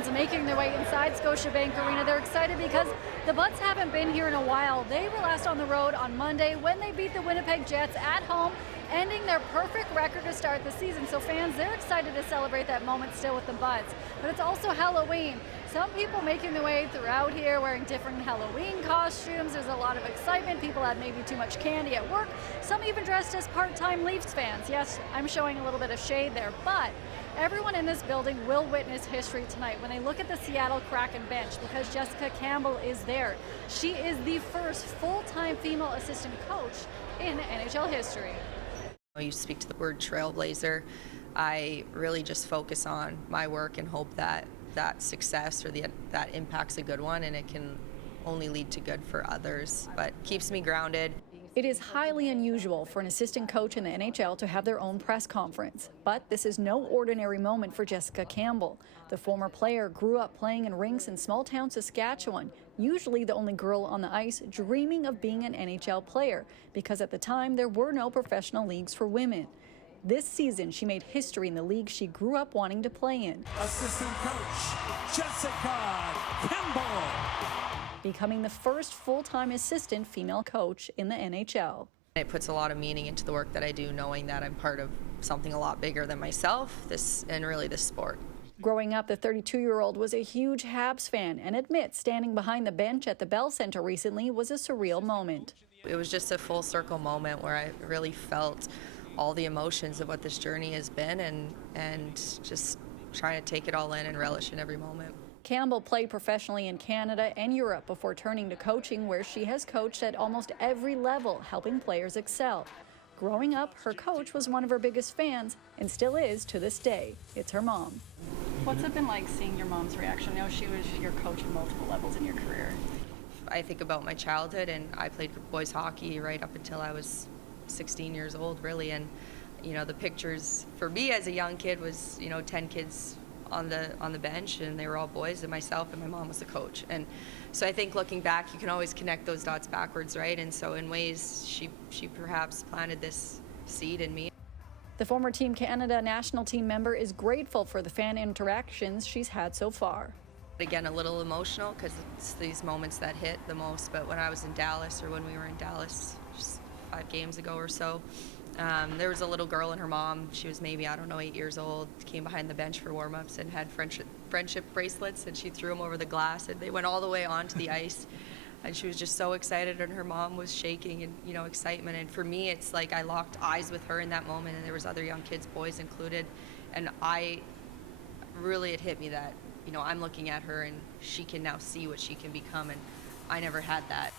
fans making their way inside Scotiabank Arena. They're excited because the Buds haven't been here in a while. They were last on the road on Monday when they beat the Winnipeg Jets at home, ending their perfect record to start the season. So fans, they're excited to celebrate that moment still with the Buds. But it's also Halloween. Some people making their way throughout here wearing different Halloween costumes. There's a lot of excitement. People had maybe too much candy at work. Some even dressed as part-time Leafs fans. Yes, I'm showing a little bit of shade there, but everyone in this building will witness history tonight when they look at the Seattle Kraken bench, because Jessica Campbell is there. She is the first full-time female assistant coach in NHL history. You speak to the word trailblazer. I really just focus on my work and hope that that success or that impact's a good one, and it can only lead to good for others, but keeps me grounded. It is highly unusual for an assistant coach in the NHL to have their own press conference, but this is no ordinary moment for Jessica Campbell. The former player grew up playing in rinks in small-town Saskatchewan, usually the only girl on the ice dreaming of being an NHL player, because at the time there were no professional leagues for women. This season, she made history in the league she grew up wanting to play in. Assistant coach, Jessica Campbell. Becoming the first full-time assistant female coach in the NHL. It puts a lot of meaning into the work that I do, knowing that I'm part of something a lot bigger than myself, this sport. Growing up, the 32-year-old was a huge Habs fan and admits standing behind the bench at the Bell Center recently was a surreal moment. It was just a full circle moment where I really felt all the emotions of what this journey has been, and just trying to take it all in and relish in every moment. Campbell played professionally in Canada and Europe before turning to coaching, where she has coached at almost every level, helping players excel. Growing up, her coach was one of her biggest fans and still is to this day. It's her mom. What's it been like seeing your mom's reaction? I know she was your coach at multiple levels in your career. I think about my childhood, and I played boys hockey right up until I was 16 years old, really, and the pictures for me as a young kid was 10 kids on the bench, and they were all boys, and myself and my mom was the coach. And so I think looking back, you can always connect those dots backwards, right? And so in ways she perhaps planted this seed in me. The former Team Canada national team member is grateful for the fan interactions she's had so far. Again, a little emotional because it's these moments that hit the most, but when I was in Dallas, or when we were in Dallas just 5 games ago or so, there was a little girl and her mom. She was maybe, 8 years old, came behind the bench for warm-ups and had friendship bracelets, and she threw them over the glass, and they went all the way onto the ice. And she was just so excited, and her mom was shaking in excitement. And for me, it's like I locked eyes with her in that moment, and there was other young kids, boys included, and it hit me that I'm looking at her and she can now see what she can become, and I never had that.